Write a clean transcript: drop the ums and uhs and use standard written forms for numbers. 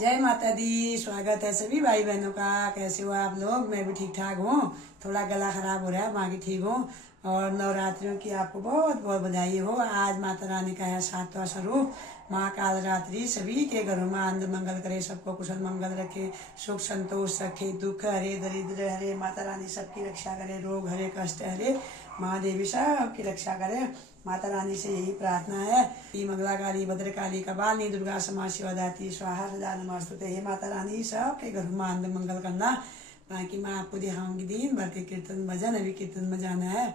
जय माता दी। स्वागत है सभी भाई बहनों का। कैसे हो आप लोग? मैं भी ठीक ठाक हूँ। थोड़ा गला खराब हो रहा है, बाकी ठीक हूँ। और नवरात्रियों की आपको बहुत बहुत बधाई हो। आज माता रानी का है सातवां स्वरूप माँ काल रात्रि। सभी के घरों में आनंद मंगल करे, सबको कुशल मंगल रखे, सुख संतोष रखे, दुख हरे, दरिद्र हरे। माता रानी सबकी रक्षा करे, रोग हरे, कष्ट हरे। महादेवी सबकी रक्षा करे। माता रानी से यही प्रार्थना है कि मंगलाकाली भद्रकाली कपालिनी दुर्गा क्षमा शिवा दात्री स्वाहा सदा नमस्तुते। हे माता रानी सबके घर में आनंद मंगल करना। बाकी मैं आपको दिखाऊंगी दिन भर के कीर्तन भजन। अभी कीर्तन में जाना है।